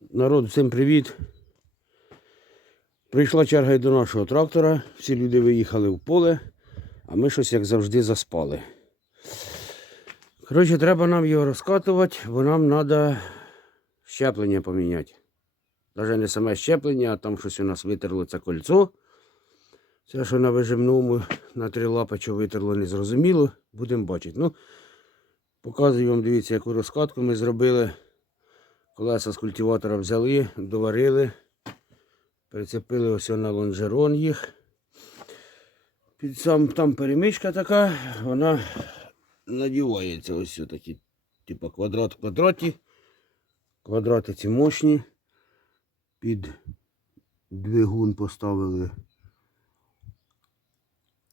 Народ, всім привіт. Прийшла черга й до нашого трактора. Всі люди виїхали в поле, а ми щось, як завжди, заспали. Коротше, треба нам його розкатувати, бо нам треба щеплення поміняти. Навіть не саме щеплення, а там щось у нас витерло це кольцо. Це, що на вижимному на три лапачу витерло, незрозуміло. Будемо бачити. Ну, показую вам, дивіться, яку розкатку ми зробили. Колеса з культиватора взяли, доварили, прицепили ось на лонжерон їх. Під сам там перемичка така, вона надівається ось такі, типу квадрат в квадраті. Квадрати ці мощні. Під двигун поставили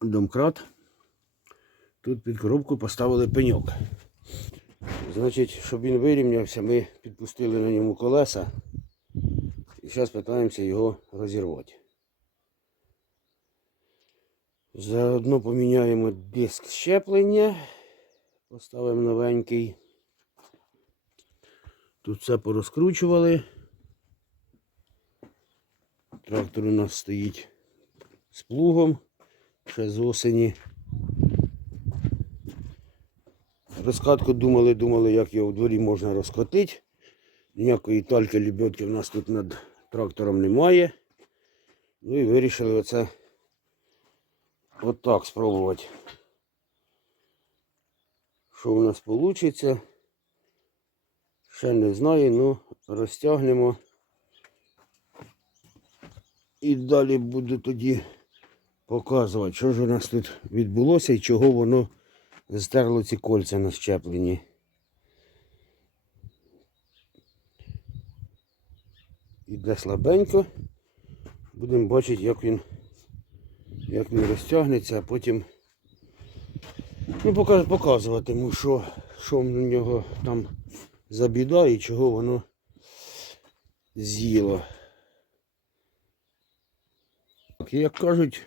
домкрат. Тут під коробку поставили пеньок. Значить, щоб він вирівнявся, ми підпустили на ньому колеса. І зараз питаємося його розірвати. Заодно поміняємо диск щеплення. Поставимо новенький. Тут все порозкручували. Трактор у нас стоїть з плугом ще з осені. Розкатку думали, думали, як його в дворі можна розкотити. Ніякої тальки лебедки в нас тут над трактором немає. Ну і вирішили оце отак спробувати. Що у нас вийде? Ще не знаю, ну розтягнемо. І далі буду тоді показувати, що ж у нас тут відбулося і чого воно Застерло ці кольця на щепленні. Іде слабенько. Будемо бачити, як він як він розтягнеться, а потім ну, пока- показуватиму, що, що в нього там за біда і чого воно з'їло. Як кажуть,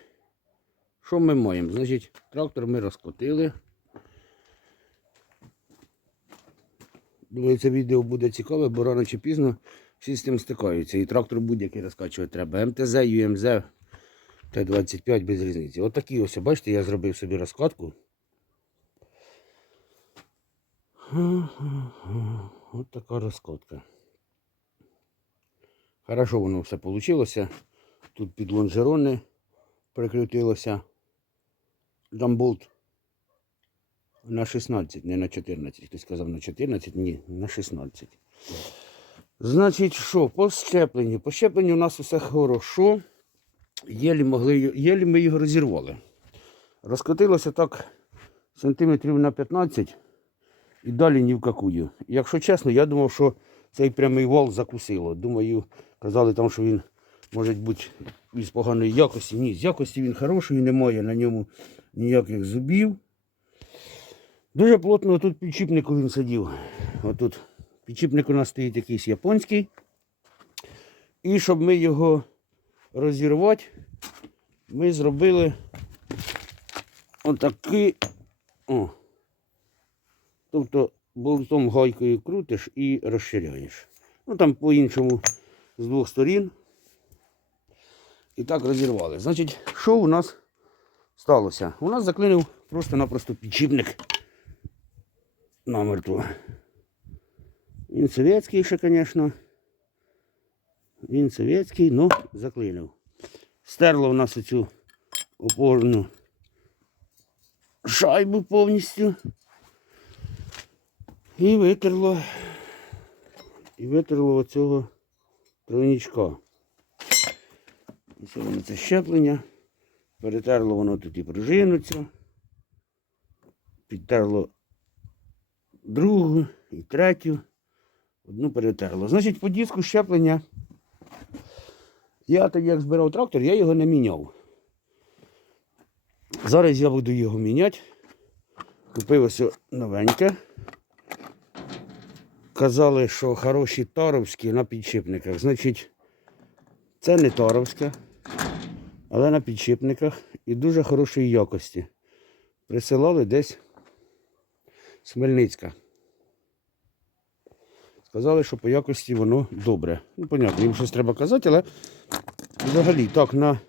що ми маємо? Значить, трактор ми розкотили. Думаю, це відео буде цікаве, бо рано чи пізно всі з тим стикаються. І трактор будь-який розкачувати треба. МТЗ, ЮМЗ, Т-25 без різниці. От такі ось, бачите, я зробив собі розкатку. От така розкатка. Хорошо воно все вийшло. Тут під лонжерони прикрутилося. Дамболт на 16, не на 14. Хтось сказав на 14, ні, на 16. Значить, що, по щепленню. По щепленню у нас усе хорошо. Єлі, могли, єлі ми його розірвали. Розкотилося так сантиметрів на 15 і далі ні в какую. Якщо чесно, я думав, що цей прямий вал закусило. Думаю, казали там, що він може бути із поганої якості. Ні, з якості він хороший, немає на ньому ніяких зубів. Дуже плотно тут підчіпник він сидів. Отут підчіпник у нас стоїть якийсь японський. І щоб ми його розірвати, ми зробили отакий. О. Тобто болтом гайкою крутиш і розширяєш. Ну там по-іншому з двох сторін. І так розірвали. Значить, що у нас сталося? У нас заклинив просто-напросто підчіпник намертво. Він совєтський ще, звісно. Він совєтський, ну, заклинив. Стерло в нас оцю опорну шайбу повністю. І витерло. І витерло оцього тройничка. Ось воно це щеплення. Перетерло воно тут і пружину цю. Підтерло другу і третю. Одну перетерло. Значить, по диску щеплення. Я тоді, як збирав трактор, я його не міняв. Зараз я буду його міняти. Купив ось новеньке. Казали, що хороші таровські на підшипниках. Значить, це не таровське, але на підшипниках і дуже хорошої якості. Присилали десь з Хмельницька. Сказали, що по якості воно добре. Ну, понятно, їм щось треба казати, але взагалі так на,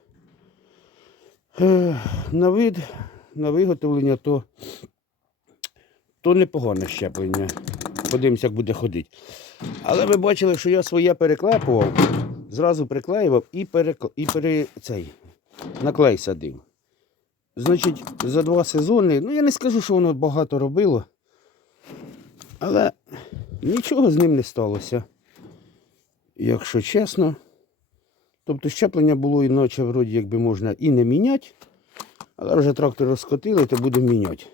е, на вид, на виготовлення, то, то непогане щеплення. Подивимося, як буде ходити. Але ви бачили, що я своє переклепував, зразу приклеював і, перекл... і пере... цей, на клей садив. Значить, за два сезони, ну я не скажу, що воно багато робило, але нічого з ним не сталося. Якщо чесно. Тобто щеплення було іначе вроді якби можна і не міняти, але вже трактор розкотили, то будемо міняти.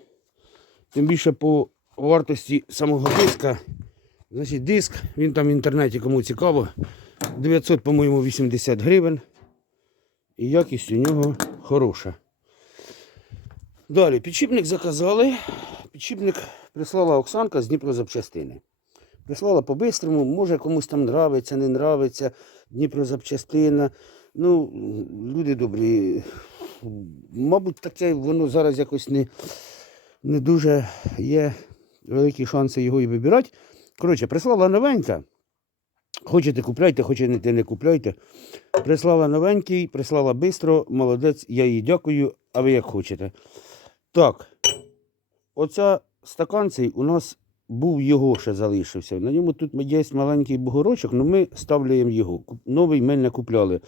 Тим більше по вартості самого диска. Значить, диск, він там в інтернеті кому цікаво. 900, по-моєму, 80 гривень. І якість у нього хороша. Далі, підшипник заказали. Підшипник прислала Оксанка з Дніпрозапчастини. Прислала по-бистрому, може комусь там нравиться, не нравиться, Дніпрозапчастина. Ну, люди добрі. Мабуть, таке воно зараз якось не, не дуже є великі шанси його і вибирати. Коротше, прислала новенька. Хочете купляйте, хочете не купляйте. Прислала новенький, прислала швидко, молодець, я їй дякую, а ви як хочете. Так, оця стакан цей у нас був його ще залишився. На ньому тут є маленький бугорочок, але ми ставляємо його. Новий ми не купляли.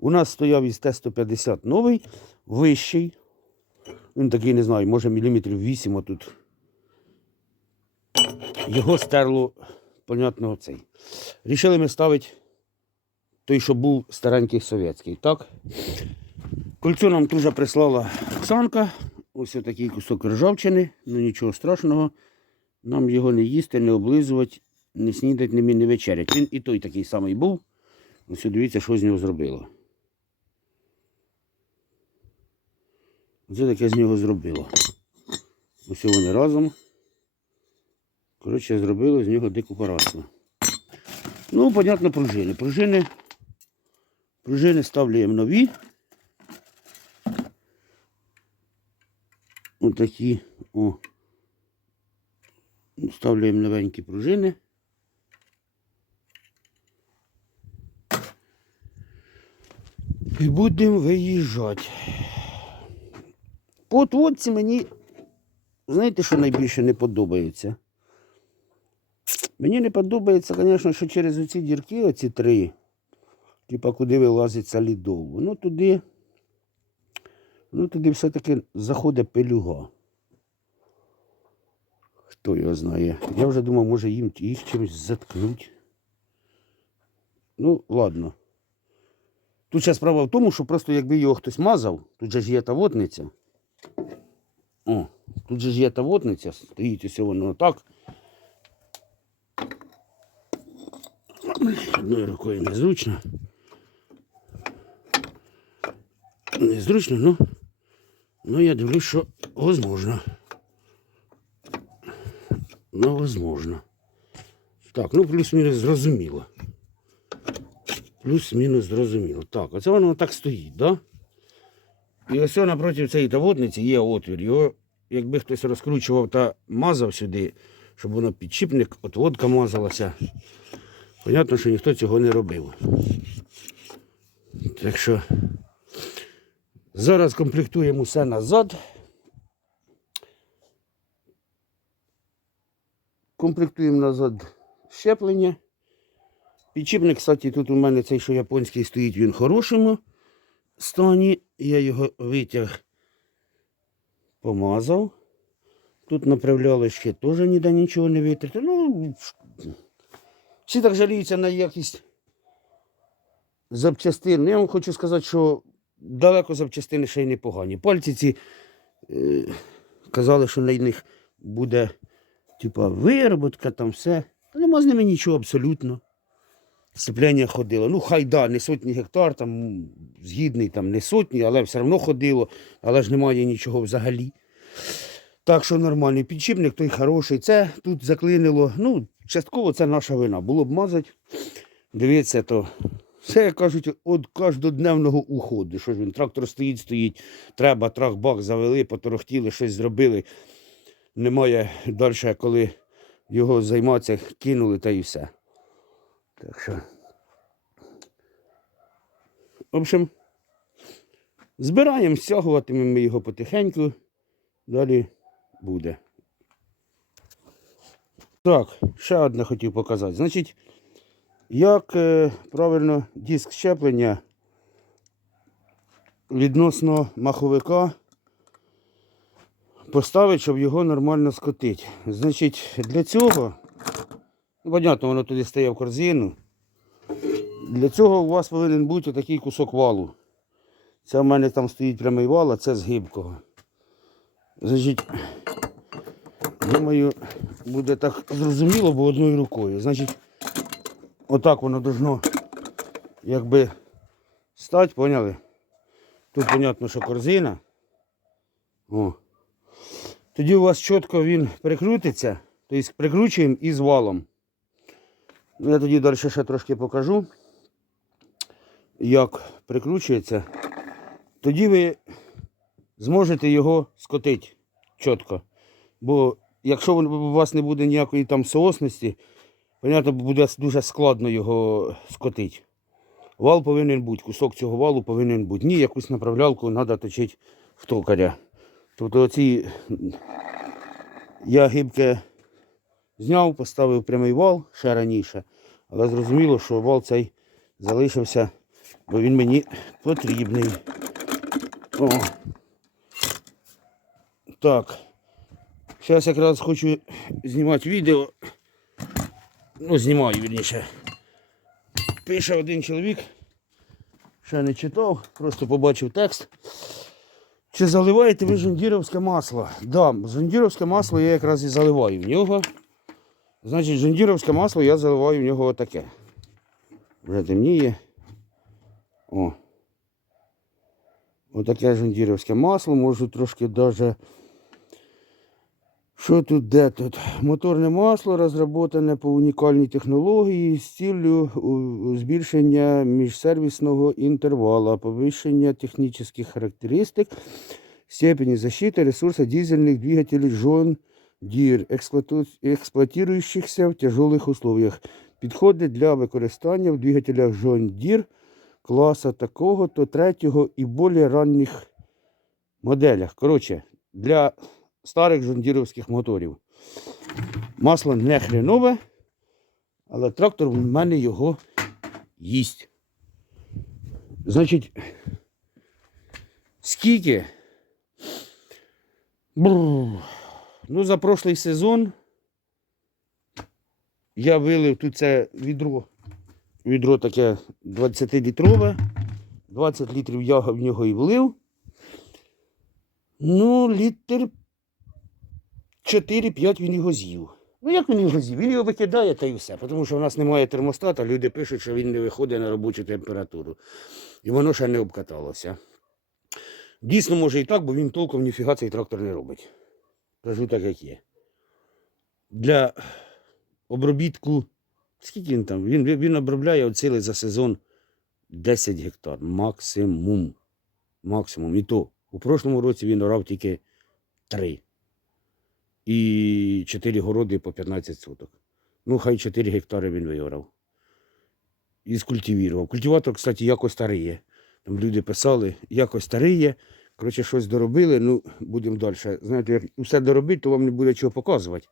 У нас стояв із Т-150 новий, вищий. Він такий, не знаю, може міліметрів 8 отут. Його стерло, понятно, цей. Рішили ми ставити той, що був старенький совєтський. Так? Кольцо нам дуже прислала Оксанка. Ось такий кусок ржавчини, ну нічого страшного. Нам його не їсти, не облизувати, не снідати, не, не вечерять. Він і той такий самий був. Ось дивіться, що з нього зробило. Оце таке з нього зробило. Ось вони разом. Коротше, зробило з нього дику парасну. Ну, понятно, пружини. Пружини, пружини ставляємо нові. Отакі. О. Ставляємо новенькі пружини. І будемо виїжджати. По отводці мені, знаєте, що найбільше не подобається? Мені не подобається, звісно, що через оці дірки, оці три, типа куди вилазить солідол, воно туди, воно туди все-таки заходить пилюга. Хто його знає. Я вже думав, може їм їх чимось заткнуть. Ну, ладно. Тут ще справа в тому, що просто якби його хтось мазав, тут же ж є та водниця. О, тут же ж є та водниця, стоїть ось воно так. Одною рукою незручно. Незручно, ну, ну я дивлюсь, що возможно. Ну, возможно. Так, ну плюс-мінус зрозуміло. Плюс-мінус зрозуміло. Так, оце воно так стоїть, да? І ось напроти цієї таводниці є отвір. Його, якби хтось розкручував та мазав сюди, щоб воно підчіпник, отводка мазалася. Понятно, що ніхто цього не робив. Так що зараз комплектуємо все назад. Комплектуємо назад щеплення. Підчіпник, кстати, тут у мене цей, що японський стоїть, він в хорошому стані. Я його витяг, помазав. Тут направляли ще теж ніде нічого не витерти. Ну, всі так жаліються на якість запчастин. Я вам хочу сказати, що далеко запчастини ще й непогані. Пальці ці е, казали, що на них буде типа вироботка, там все. Нема з ними нічого абсолютно. Сцепляння ходило. Ну, хай да, не сотні гектар, там згідний там не сотні, але все одно ходило, але ж немає нічого взагалі. Так що нормальний підшипник, той хороший. Це тут заклинило. Ну, частково це наша вина. Було б мазати. Дивіться, то все, як кажуть, від кожнодневного уходу. Що ж він, трактор стоїть, стоїть, треба, трах-бах завели, поторохтіли, щось зробили. Немає далі, коли його займатися, кинули та і все. Так що. В общем, збираємо, стягуватимемо ми його потихеньку. Далі буде. Так, ще одне хотів показати. Значить, як е, правильно диск щеплення відносно маховика поставити, щоб його нормально скотити. Значить, для цього, ну, понятно, воно туди стає в корзину. Для цього у вас повинен бути такий кусок валу. Це в мене там стоїть прямий вал, а це з гибкого. Значить, думаю, буде так зрозуміло, бо одною рукою. Значить, отак воно должно якби стати, поняли? Тут понятно, що корзина. О. Тоді у вас чітко він прикрутиться, тобто прикручуємо із валом. Ну, Я тоді далі ще трошки покажу, як прикручується. Тоді ви зможете його скотити чітко. Бо якщо у вас не буде ніякої там соосності, понятно, буде дуже складно його скотити. Вал повинен бути, кусок цього валу повинен бути. Ні, якусь направлялку треба точити в токаря. Тобто оці я гибке зняв, поставив прямий вал ще раніше, але зрозуміло, що вал цей залишився, бо він мені потрібний. О. Так. Зараз якраз хочу знімати відео. Ну, знімаю вірніше. Пише один чоловік, ще не читав, просто побачив текст. Чи заливаєте ви жондіровське масло? Да, жондіровське масло я якраз і заливаю в нього. Значить, жондіровське масло я заливаю в нього отаке. Вже темніє. О. Отаке жондіровське масло. Можу трошки даже. Що тут, де тут? Моторне масло розроблено по унікальній технології з ціллю у- збільшення міжсервісного інтервала, повищення технічних характеристик, степені защиты ресурса дизельных двигателей John Deere, експлуату- експлуатуючихся в тяжелых условиях. Підходить для використання в двигателях John Deere класа такого, то третього і більш ранніх моделях. Коротше, для старих жондіровських моторів. Масло не хренове, але трактор в мене його їсть. Значить, скільки? Бррр. Ну, за прошлий сезон я вилив тут це відро. Відро таке 20-літрове. 20 літрів я в нього і влив. Ну, літр 4-5 він його з'їв. Ну як він його з'їв? Він його викидає та й все. Тому що в нас немає термостата, люди пишуть, що він не виходить на робочу температуру. І воно ще не обкаталося. Дійсно, може і так, бо він толком ніфіга цей трактор не робить. Кажу так, як є. Для обробітку, скільки він там? Він, він обробляє цілий за сезон 10 гектар. Максимум. Максимум. І то. У прошлому році він орав тільки 3 і 4 городи по 15 соток. Ну, хай 4 гектари він виорав. І скультивірував. Культиватор, кстати, якось старіє. Там люди писали, якось старіє. Коротше, щось доробили, ну, будемо далі. Знаєте, як все доробити, то вам не буде чого показувати.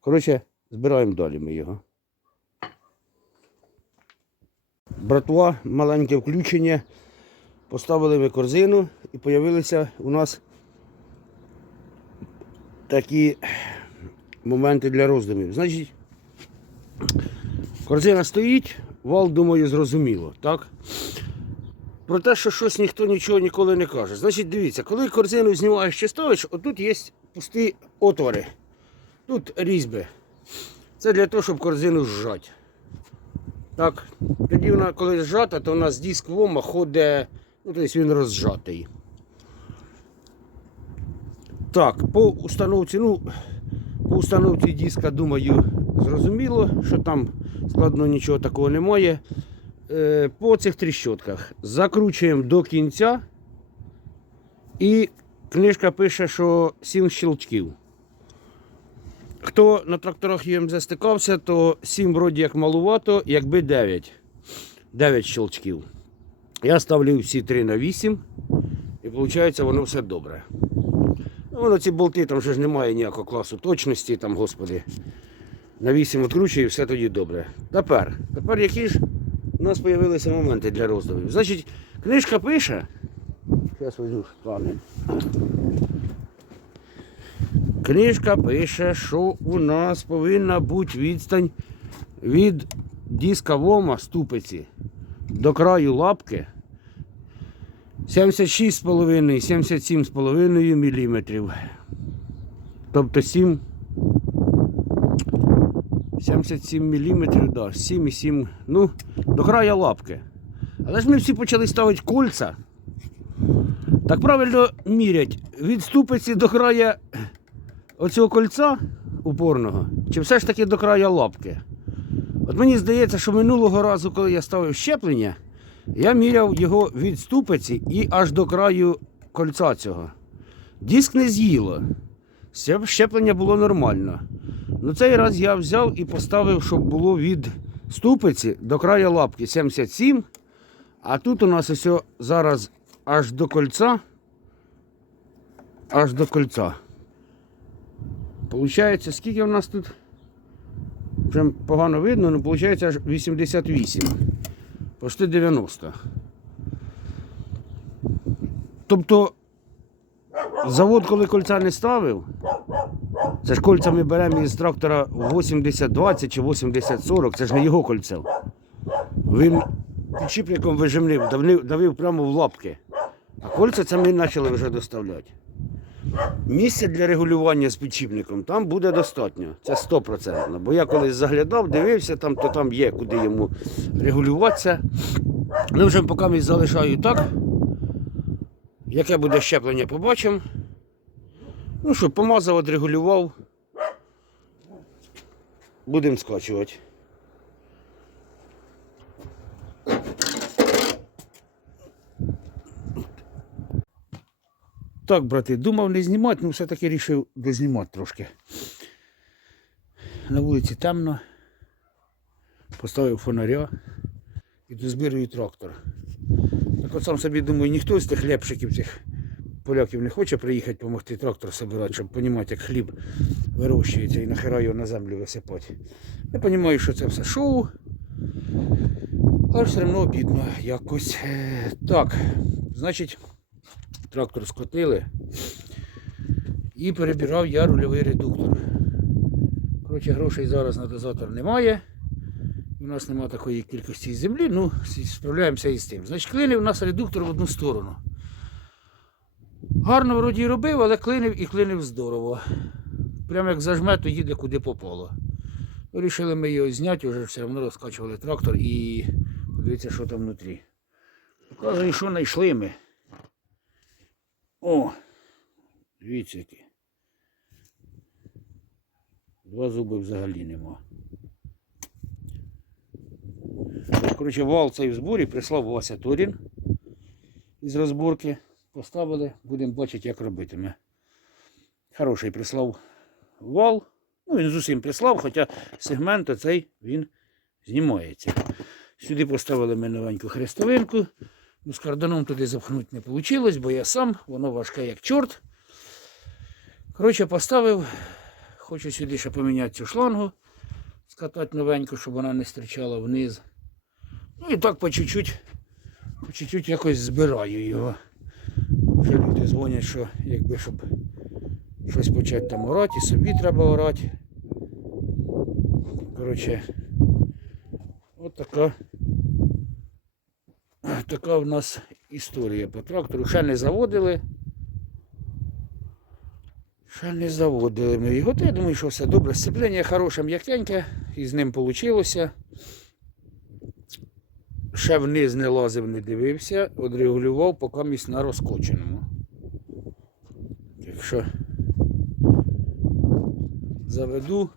Коротше, збираємо далі ми його. Братва, маленьке включення. Поставили ми корзину і з'явилися у нас такі моменти для роздумів. Значить, корзина стоїть, вал, думаю, зрозуміло, так? Про те, що щось ніхто нічого ніколи не каже. Значить, дивіться, коли корзину знімаєш чи ставиш, отут є пусті отвори. Тут різьби. Це для того, щоб корзину зжати. Так, тоді вона, коли зжата, то у нас диск лома ходить, тобто він розжатий. Так, по установці, ну, по установці диска, думаю, зрозуміло, що там складно нічого такого немає. Е, по цих тріщотках закручуємо до кінця. І книжка пише, що 7 щелчків. Хто на тракторах ЮМЗ стикався, то 7 вроді як малувато, якби 9. 9 щелчків. Я ставлю всі 3 на 8, і виходить, воно все добре. Ну, воно ці болти, там вже ж немає ніякого класу точності, там, господи. На 8 відкручую і все тоді добре. Тепер, тепер які ж у нас з'явилися моменти для роздумів. Значить, книжка пише. Зараз візьму плани. Книжка пише, що у нас повинна бути відстань від диска ступиці до краю лапки 76,5-77,5 мм. Тобто 7 77 мм, да, 7,7, ну, до края лапки. Але ж ми всі почали ставити кольця. Так правильно мірять від ступиці до края оцього кольця упорного, чи все ж таки до края лапки. От мені здається, що минулого разу, коли я ставив щеплення, я міряв його від ступиці і аж до краю кольця цього. Диск не з'їло. Це Щеплення було нормально. Ну цей раз я взяв і поставив, щоб було від ступиці до краю лапки 77. А тут у нас ось зараз аж до кольця. Аж до кольця. Получається, скільки в нас тут? Вже погано видно, але виходить аж 88. Почти 90. Тобто, завод, коли кольця не ставив, це ж кольця ми беремо із трактора 80-20 чи 80-40, це ж не його кольце. Він підшипником вижимнив, давив, давив прямо в лапки. А кольця це ми почали вже доставляти. Місця для регулювання з підшипником там буде достатньо. Це 100%. Бо я колись заглядав, дивився, там, то там є, куди йому регулюватися. Ну вже поки ми залишаю так. Яке буде щеплення, побачимо. Ну що, помазав, відрегулював. Будемо скачувати. Так, брати, думав не знімати, але все-таки вирішив дознімати трошки. На вулиці темно. Поставив фонаря і дозбирую трактор. Так от сам собі думаю, ніхто з тих лепшиків цих поляків не хоче приїхати допомогти трактор собирати, щоб розуміти, як хліб вирощується і нахера його на землю висипати. Я розумію, що це все шоу. Але все одно обідно якось. Е, Так, значить, трактор скотили і перебирав я рульовий редуктор. Коротше, грошей зараз на дозатор немає. У нас немає такої кількості землі, ну, справляємося із тим. Значить, клинив у нас редуктор в одну сторону. Гарно вроді робив, але клинив і клинив здорово. Прямо як зажме, то їде куди попало. Вирішили ми його зняти, вже все одно розкачували трактор і подивіться, що там внутрі. Показую, що знайшли ми. О! Дивіться які. Два зуби взагалі нема. Коротше, вал цей в зборі прислав Вася Торін із розборки. Поставили, будемо бачити, як робитиме. Хороший прислав вал. Ну, він з усім прислав, хоча сегмент оцей він знімається. Сюди поставили ми новеньку хрестовинку. Ну, з карданом туди запхнути не вийшло, бо я сам, воно важке як чорт. Коротше, поставив, хочу сюди ще поміняти цю шлангу, скатати новеньку, щоб вона не стрічала вниз. Ну і так по чуть-чуть, по чуть-чуть якось збираю його. Вже люди дзвонять, що якби щоб щось почати там орати, і собі треба орати. Коротше, от така, така в нас історія по трактору. Ще не заводили. Ще не заводили ми його. Я думаю, що все добре. Сцеплення хороше, м'якеньке, і з ним вийшло. Ще вниз не лазив, не дивився, одрегулював поки місць на розкоченому. Якщо заведу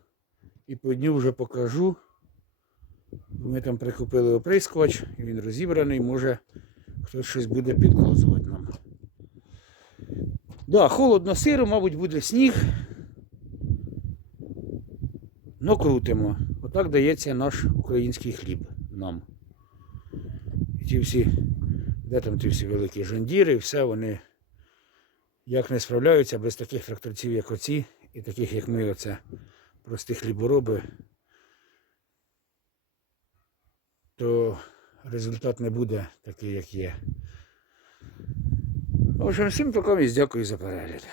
і по дню вже покажу. Ми там прикупили оприскувач, він розібраний, може хтось щось буде підказувати нам. Да, холодно сиро, мабуть, буде сніг. Ну, крутимо. Отак дається наш український хліб нам. І ті всі, де там ті всі великі жандіри, все вони як не справляються без таких тракторців, як оці, і таких, як ми, оце прості хлібороби, то результат не буде такий, як є. В общем, всім пока дякую за перегляд.